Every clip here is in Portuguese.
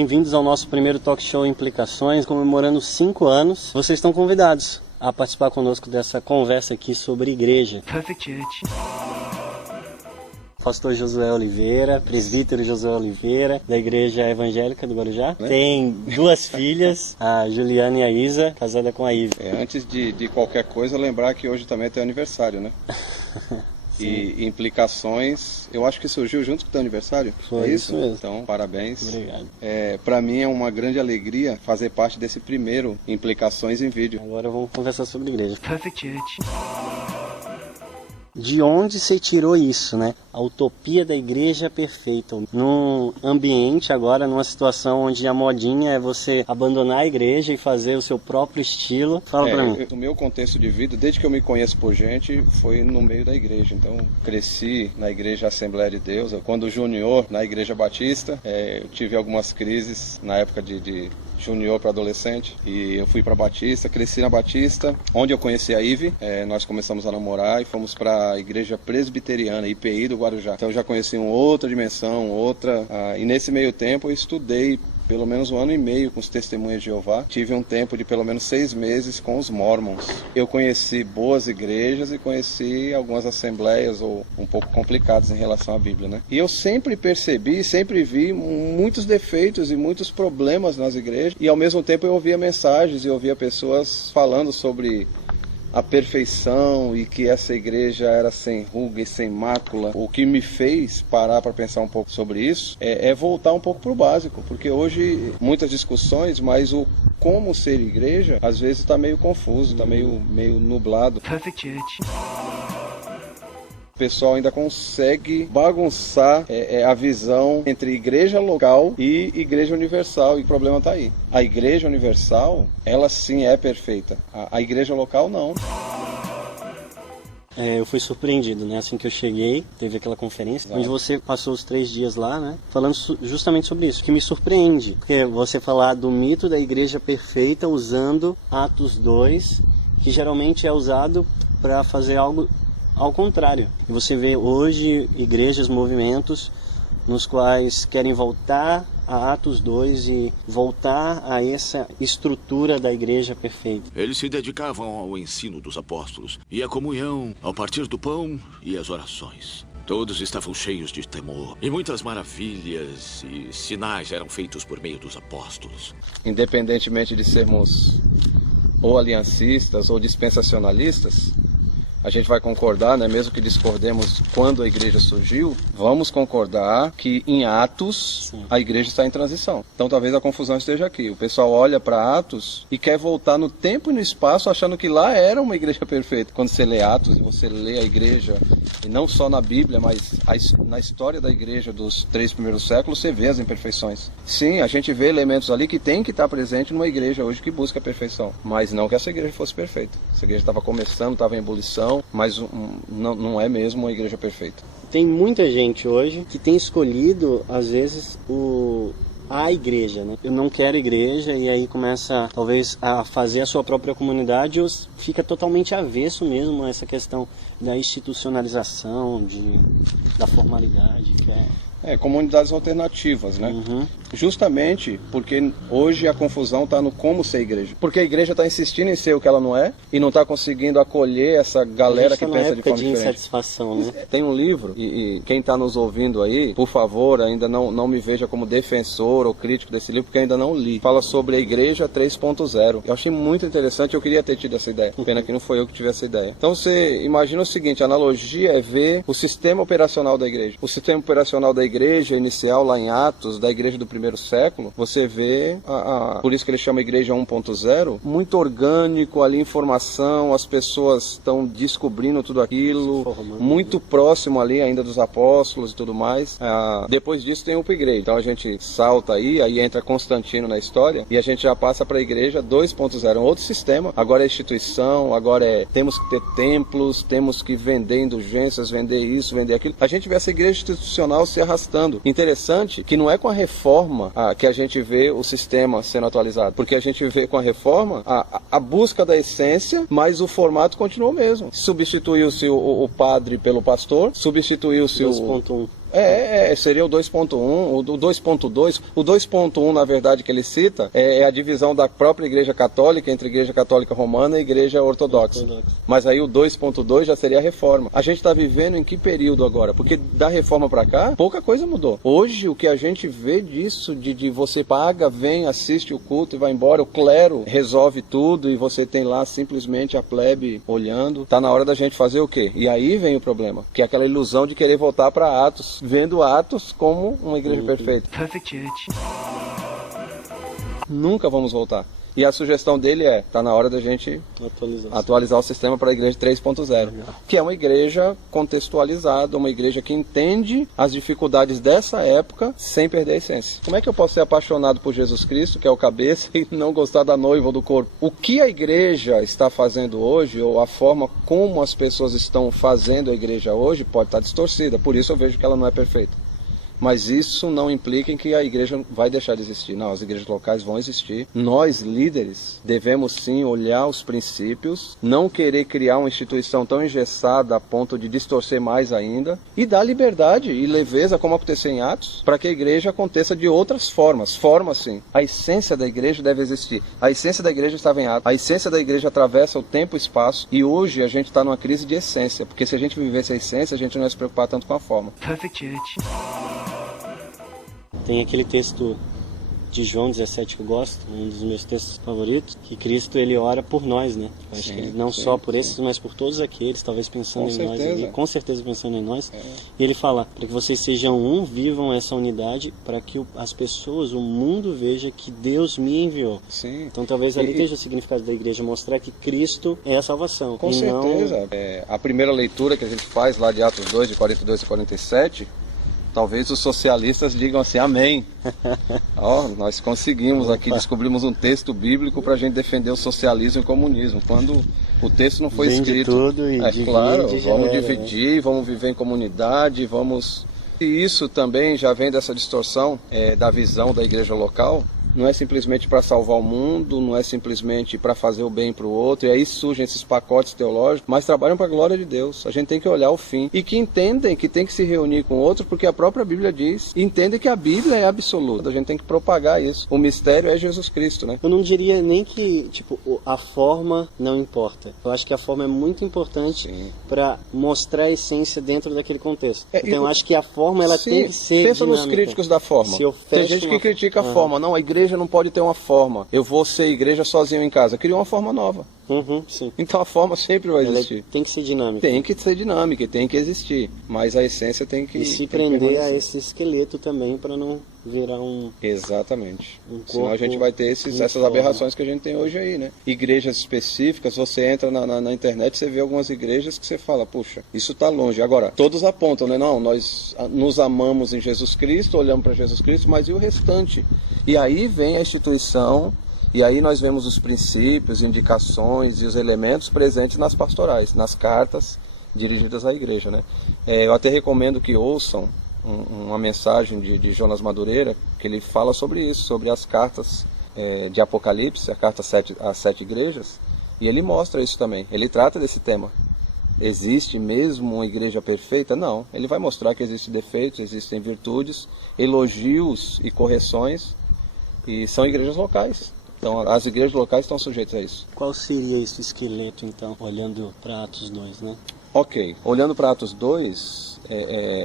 Bem-vindos ao nosso primeiro talk show Implicações, comemorando 5 anos. Vocês estão convidados a participar conosco dessa conversa aqui sobre igreja. Perfect Church. Pastor Josué Oliveira, presbítero Josué Oliveira, da Igreja Evangélica do Guarujá. Tem 2 filhas, a Juliana e a Isa, casada com a Ive. Antes de qualquer coisa, lembrar que hoje também é teu aniversário, né? E Implicações, eu acho que surgiu junto com o teu aniversário. Foi isso mesmo. Então, parabéns. Obrigado. Para mim é uma grande alegria fazer parte desse primeiro Implicações em vídeo. Agora vamos conversar sobre igreja. Perfect Church. De onde você tirou isso, né? A utopia da igreja perfeita. Num ambiente agora, numa situação onde a modinha é você abandonar a igreja e fazer o seu próprio estilo. Fala pra mim. O meu contexto de vida, desde que eu me conheço por gente, foi no meio da igreja. Então, cresci na igreja Assembleia de Deus. Quando junior, na igreja Batista, eu tive algumas crises na época de junior para adolescente, e eu fui para Batista, cresci na Batista, onde eu conheci a Ive. Nós começamos a namorar e fomos para a igreja presbiteriana, IPI do Guarujá. Então eu já conheci uma outra dimensão, e nesse meio tempo eu estudei pelo menos 1 ano e meio com os Testemunhas de Jeová. Tive um tempo de pelo menos 6 meses com os Mormons. Eu conheci boas igrejas e conheci algumas assembleias um pouco complicadas em relação à Bíblia, né? E eu sempre percebi, sempre vi muitos defeitos e muitos problemas nas igrejas, e ao mesmo tempo eu ouvia mensagens e ouvia pessoas falando sobre a perfeição e que essa igreja era sem ruga e sem mácula. O que me fez parar para pensar um pouco sobre isso é voltar um pouco para o básico, porque hoje muitas discussões, mas o como ser igreja às vezes está meio confuso, está meio nublado. Perfect Church. O pessoal ainda consegue bagunçar a visão entre igreja local e igreja universal, e o problema está aí. A igreja universal, ela sim é perfeita. A igreja local, não. Eu fui surpreendido, né? Assim que eu cheguei, teve aquela conferência, onde você passou os 3 dias lá, né? Falando justamente sobre isso, que me surpreende. Porque você falar do mito da igreja perfeita usando Atos 2, que geralmente é usado para fazer algo ao contrário. E você vê hoje igrejas, movimentos nos quais querem voltar a Atos 2 e voltar a essa estrutura da igreja perfeita. Eles se dedicavam ao ensino dos apóstolos e à comunhão, ao partir do pão e às orações. Todos estavam cheios de temor, e muitas maravilhas e sinais eram feitos por meio dos apóstolos. Independentemente de sermos ou aliancistas ou dispensacionalistas, a gente vai concordar, né, mesmo que discordemos quando a igreja surgiu, vamos concordar que em Atos a igreja está em transição. Então talvez a confusão esteja aqui. O pessoal olha para Atos e quer voltar no tempo e no espaço achando que lá era uma igreja perfeita. Quando você lê Atos e você lê a igreja, e não só na Bíblia, mas na história da igreja dos 3 primeiros séculos, você vê as imperfeições. Sim, a gente vê elementos ali que tem que estar presente numa igreja hoje que busca a perfeição. Mas não que essa igreja fosse perfeita. Essa igreja estava começando, estava em ebulição, mas não é mesmo uma igreja perfeita. Tem muita gente hoje que tem escolhido, às vezes, a igreja, né? Eu não quero igreja, e aí começa, talvez, a fazer a sua própria comunidade, ou fica totalmente avesso mesmo a essa questão da institucionalização, da formalidade, que comunidades alternativas, né? Justamente porque hoje a confusão está no como ser igreja. Porque a igreja está insistindo em ser o que ela não é e não está conseguindo acolher essa galera que pensa de forma diferente. Insatisfação, né? Tem um livro, e quem está nos ouvindo aí, por favor, ainda não me veja como defensor ou crítico desse livro, porque ainda não li. Fala sobre a igreja 3.0. Eu achei muito interessante, eu queria ter tido essa ideia. Pena que não foi eu que tive essa ideia. Então você imagina o seguinte, a analogia é ver o sistema operacional da igreja. O sistema operacional da igreja inicial lá em Atos, da igreja do primeiro século, você vê, por isso que ele chama igreja 1.0, muito orgânico ali, informação, as pessoas estão descobrindo tudo aquilo, muito próximo ali ainda dos apóstolos e tudo mais. Depois disso tem o upgrade, então a gente salta aí entra Constantino na história, e a gente já passa para a igreja 2.0, um outro sistema, agora é instituição, agora temos que ter templos, temos que vender indulgências, vender isso, vender aquilo. A gente vê essa igreja institucional se arrastando. Interessante que não é com a reforma que a gente vê o sistema sendo atualizado, porque a gente vê com a reforma a busca da essência, mas o formato continua o mesmo. Substituiu-se o padre pelo pastor, substituiu-se Seria o 2.1, o 2.2. O 2.1, na verdade, que ele cita, é a divisão da própria Igreja Católica entre a Igreja Católica Romana e a Igreja Ortodoxa. Mas aí o 2.2 já seria a Reforma. A gente está vivendo em que período agora? Porque da Reforma para cá, pouca coisa mudou. Hoje, o que a gente vê disso, de você paga, vem, assiste o culto e vai embora, o clero resolve tudo e você tem lá simplesmente a plebe olhando. Tá na hora da gente fazer o quê? E aí vem o problema, que é aquela ilusão de querer voltar para Atos, vendo Atos como uma igreja perfeita. Perfect Church. Nunca vamos voltar. E a sugestão dele tá na hora da gente atualizar o sistema para a igreja 3.0, que é uma igreja contextualizada, uma igreja que entende as dificuldades dessa época sem perder a essência. Como é que eu posso ser apaixonado por Jesus Cristo, que é o cabeça, e não gostar da noiva ou do corpo? O que a igreja está fazendo hoje, ou a forma como as pessoas estão fazendo a igreja hoje, pode estar distorcida, por isso eu vejo que ela não é perfeita. Mas isso não implica em que a igreja vai deixar de existir. Não, as igrejas locais vão existir. Nós, líderes, devemos sim olhar os princípios, não querer criar uma instituição tão engessada a ponto de distorcer mais ainda, e dar liberdade e leveza, como aconteceu em Atos, para que a igreja aconteça de outras formas. Forma sim. A essência da igreja deve existir. A essência da igreja estava em Atos. A essência da igreja atravessa o tempo e o espaço, e hoje a gente está numa crise de essência, porque se a gente vivesse a essência, a gente não ia se preocupar tanto com a forma. Perfect Church. Tem aquele texto de João 17 que eu gosto, um dos meus textos favoritos, que Cristo ele ora por nós, né? Eu acho que ele não só por esses, mas por todos aqueles, talvez pensando em nós ali, com certeza pensando em nós. E ele fala, para que vocês sejam um, vivam essa unidade, para que as pessoas, o mundo veja que Deus me enviou. Sim. Então talvez ali esteja o significado da igreja, mostrar que Cristo é a salvação. Com certeza. Não... a primeira leitura que a gente faz lá de Atos 2, de 42 a 47... Talvez os socialistas digam assim, amém. Nós conseguimos aqui, descobrimos um texto bíblico para a gente defender o socialismo e o comunismo. Quando o texto não foi escrito, tudo e claro, vamos dividir, vamos viver em comunidade, vamos... E isso também já vem dessa distorção da visão da igreja local. Não é simplesmente para salvar o mundo, não é simplesmente para fazer o bem para o outro, e aí surgem esses pacotes teológicos, mas trabalham para a glória de Deus. A gente tem que olhar o fim, e que entendem que tem que se reunir com outros, porque a própria Bíblia diz, entendem que a Bíblia é absoluta, a gente tem que propagar isso. O mistério é Jesus Cristo, né? Eu não diria nem que, a forma não importa. Eu acho que a forma é muito importante para mostrar a essência dentro daquele contexto. Então eu acho que a forma, ela tem que ser Pensa dinâmica. nos críticos da forma. Tem gente que critica a forma. Não, a igreja não pode ter uma forma. Eu vou ser igreja sozinho em casa. Criou uma forma nova. Sim. Então a forma sempre vai existir. Tem que ser dinâmica. Tem que ser dinâmica, tem que existir. Mas a essência tem que... E se prender a esse esqueleto também, para não virar um... Exatamente. Senão a gente vai ter essas aberrações que a gente tem hoje aí, né? Igrejas específicas, você entra na internet, você vê algumas igrejas que você fala, puxa, isso tá longe. Agora, todos apontam, né? Não, nós nos amamos em Jesus Cristo, olhamos para Jesus Cristo, mas e o restante? E aí vem a instituição... E aí nós vemos os princípios, indicações e os elementos presentes nas pastorais, nas cartas dirigidas à igreja, né? Eu até recomendo que ouçam uma mensagem de Jonas Madureira, que ele fala sobre isso, sobre as cartas de Apocalipse, a carta às 7 igrejas, e ele mostra isso também, ele trata desse tema. Existe mesmo uma igreja perfeita? Não, ele vai mostrar que existem defeitos, existem virtudes, elogios e correções, e são igrejas locais. Então, as igrejas locais estão sujeitas a isso. Qual seria esse esqueleto, então, olhando para Atos 2, né? Ok. Olhando para Atos 2,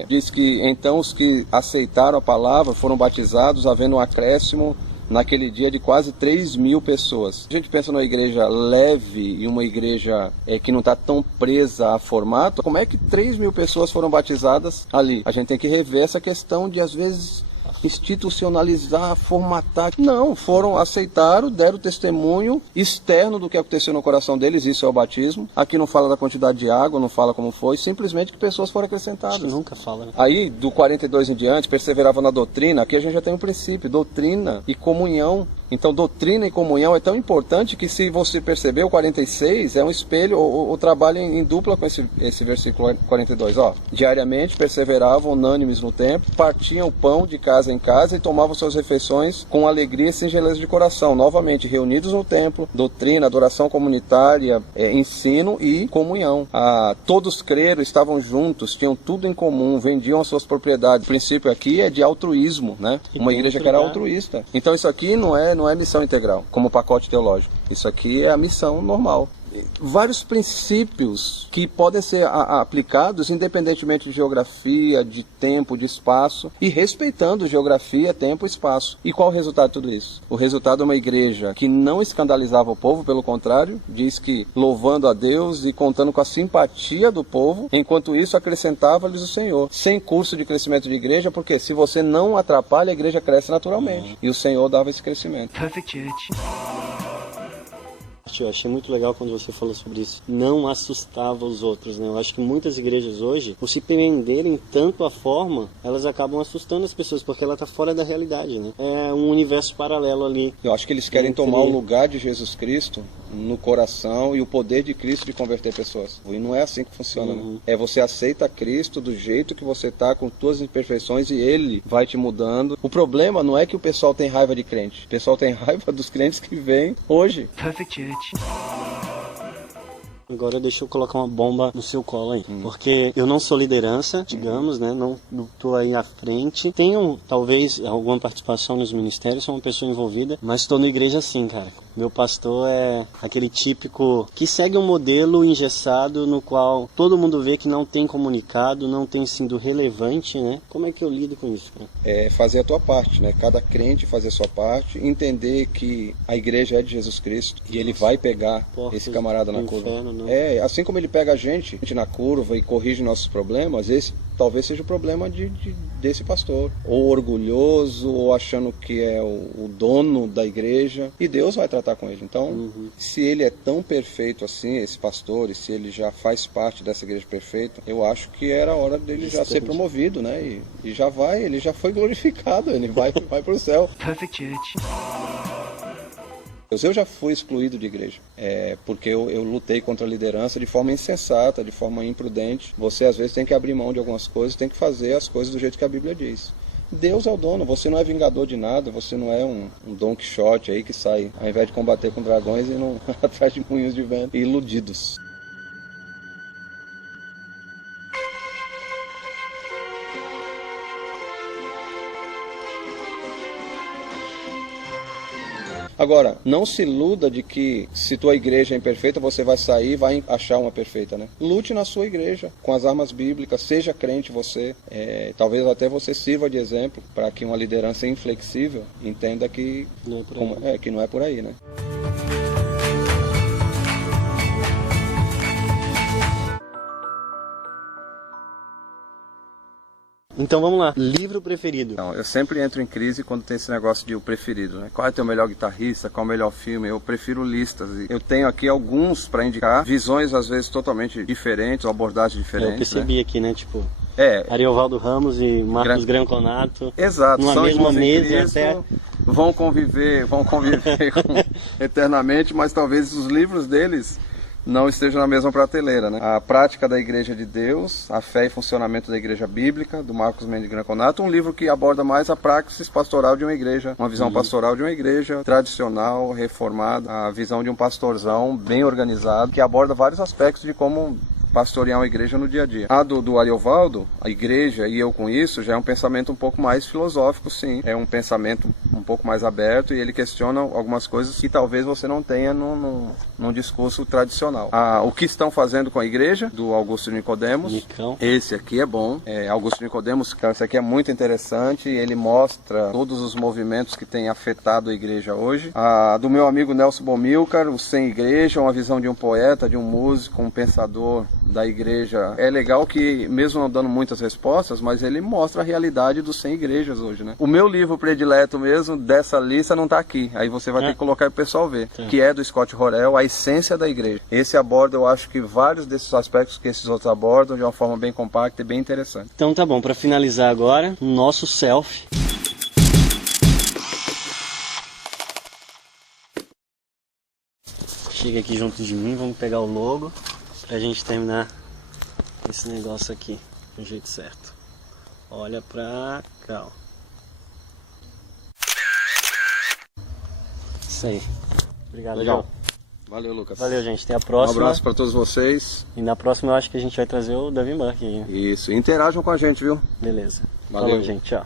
diz que então os que aceitaram a palavra foram batizados, havendo um acréscimo naquele dia de quase 3.000 pessoas. A gente pensa numa igreja leve e uma igreja que não está tão presa a formato. Como é que 3.000 pessoas foram batizadas ali? A gente tem que rever essa questão de, às vezes... institucionalizar, formatar. Não, aceitaram, deram testemunho externo do que aconteceu no coração deles, isso é o batismo. Aqui não fala da quantidade de água, não fala como foi, simplesmente que pessoas foram acrescentadas. Acho que nunca fala, né? Aí, do 42 em diante, perseveravam na doutrina, aqui a gente já tem um princípio, doutrina e comunhão. Então, doutrina e comunhão é tão importante que, se você perceber, o 46 é um espelho, o trabalho em dupla com esse versículo 42. Ó, diariamente perseveravam unânimes no templo, partiam o pão de casa em casa e tomavam suas refeições com alegria e singeleza de coração. Novamente, reunidos no templo, doutrina, adoração comunitária, ensino e comunhão. Todos creram, estavam juntos, tinham tudo em comum, vendiam as suas propriedades. O princípio aqui é de altruísmo, né? Uma igreja que era altruísta. Então isso aqui não é missão integral, como pacote teológico. Isso aqui é a missão normal. Vários princípios que podem ser aplicados independentemente de geografia, de tempo, de espaço, e respeitando geografia, tempo e espaço. E qual o resultado de tudo isso? O resultado é uma igreja que não escandalizava o povo, pelo contrário, diz que louvando a Deus e contando com a simpatia do povo, enquanto isso acrescentava-lhes o Senhor. Sem curso de crescimento de igreja, porque se você não atrapalha, a igreja cresce naturalmente. E o Senhor dava esse crescimento. Perfect Church. Eu achei muito legal quando você falou sobre isso. Não assustava os outros, né? Eu acho que muitas igrejas hoje, por se prenderem tanto à forma, elas acabam assustando as pessoas, porque ela está fora da realidade, né? É um universo paralelo ali. Eu acho que eles querem tomar o lugar de Jesus Cristo no coração e o poder de Cristo de converter pessoas. E não é assim que funciona, né? É você aceita Cristo do jeito que você tá, com suas imperfeições, e Ele vai te mudando. O problema não é que o pessoal tem raiva de crente. O pessoal tem raiva dos crentes que vêm hoje. Perfect Church. Agora deixa eu colocar uma bomba no seu colo aí. Porque eu não sou liderança, digamos, né? Não tô aí à frente. Tenho, talvez, alguma participação nos ministérios, sou uma pessoa envolvida, mas estou na igreja assim, cara. Meu pastor é aquele típico que segue um modelo engessado no qual todo mundo vê que não tem comunicado, não tem sido relevante, né? Como é que eu lido com isso, cara? É fazer a tua parte, né? Cada crente fazer a sua parte, entender que a igreja é de Jesus Cristo e Ele vai pegar esse camarada na curva. Inferno, assim como Ele pega a gente na curva e corrige nossos problemas, esse talvez seja o problema desse pastor. Ou orgulhoso, ou achando que é o dono da igreja, e Deus vai tratar com ele. Então, se ele é tão perfeito assim, esse pastor, e se ele já faz parte dessa igreja perfeita, eu acho que era a hora dele já ser promovido, né? E já vai, ele já foi glorificado, ele vai para o céu. Perfect Church. Eu já fui excluído de igreja, porque eu lutei contra a liderança de forma insensata, de forma imprudente. Você às vezes tem que abrir mão de algumas coisas, tem que fazer as coisas do jeito que a Bíblia diz. Deus é o dono, você não é vingador de nada, você não é um Don Quixote aí que sai, ao invés de combater com dragões, e não atrás de moinhos de vento, iludidos. Agora, não se iluda de que se tua igreja é imperfeita, você vai sair e vai achar uma perfeita, né? Lute na sua igreja, com as armas bíblicas, seja crente você. Talvez até você sirva de exemplo para que uma liderança inflexível entenda que não é por aí, né? Então vamos lá, livro preferido. Não, eu sempre entro em crise quando tem esse negócio de o preferido, né? Qual é o teu melhor guitarrista, qual é o melhor filme? Eu prefiro listas. Eu tenho aqui alguns para indicar, visões às vezes totalmente diferentes, ou abordagens diferentes. Eu percebi, né? Aqui, né? Tipo, É. Ariovaldo Ramos e Marcos Granconato. Exato, numa são mesma irmãos em mesa Cristo, até. vão conviver eternamente, mas talvez os livros deles não estejam na mesma prateleira, né? A Prática da Igreja de Deus, A Fé e Funcionamento da Igreja Bíblica, do Marcos Mendes Granconato, um livro que aborda mais a praxis pastoral de uma igreja, uma visão pastoral de uma igreja tradicional, reformada, a visão de um pastorzão bem organizado, que aborda vários aspectos de como pastorear uma igreja no dia a dia. A do Ariovaldo, a igreja e eu com isso, já é um pensamento um pouco mais filosófico, sim. É um pensamento um pouco mais aberto e ele questiona algumas coisas que talvez você não tenha num discurso tradicional. O que estão fazendo com a igreja, do Augusto de Nicodemos. Nicão. Esse aqui é bom. Augusto de Nicodemos, cara, esse aqui é muito interessante. Ele mostra todos os movimentos que têm afetado a igreja hoje. Do meu amigo Nelson Bomilcar, o Sem Igreja, uma visão de um poeta, de um músico, um pensador da igreja. É legal que, mesmo não dando muitas respostas, mas ele mostra a realidade dos 100 igrejas hoje, né? O meu livro predileto mesmo, dessa lista, não tá aqui. Aí você vai ter que colocar para o pessoal ver. Que é do Scott Horrell, A Essência da Igreja. Esse aborda, eu acho que vários desses aspectos que esses outros abordam de uma forma bem compacta e bem interessante. Então tá bom, para finalizar agora, nosso selfie. Chega aqui junto de mim, vamos pegar o logo pra gente terminar esse negócio aqui do jeito certo. Olha pra cá, ó. Isso aí. Obrigado, Legal. João. Valeu, Lucas. Valeu, gente. Até a Um próxima. abraço para todos vocês. E na próxima eu acho que a gente vai trazer o Davi Buck aí. Isso, interajam com a gente, viu? Beleza. Valeu. Falou, gente. Tchau.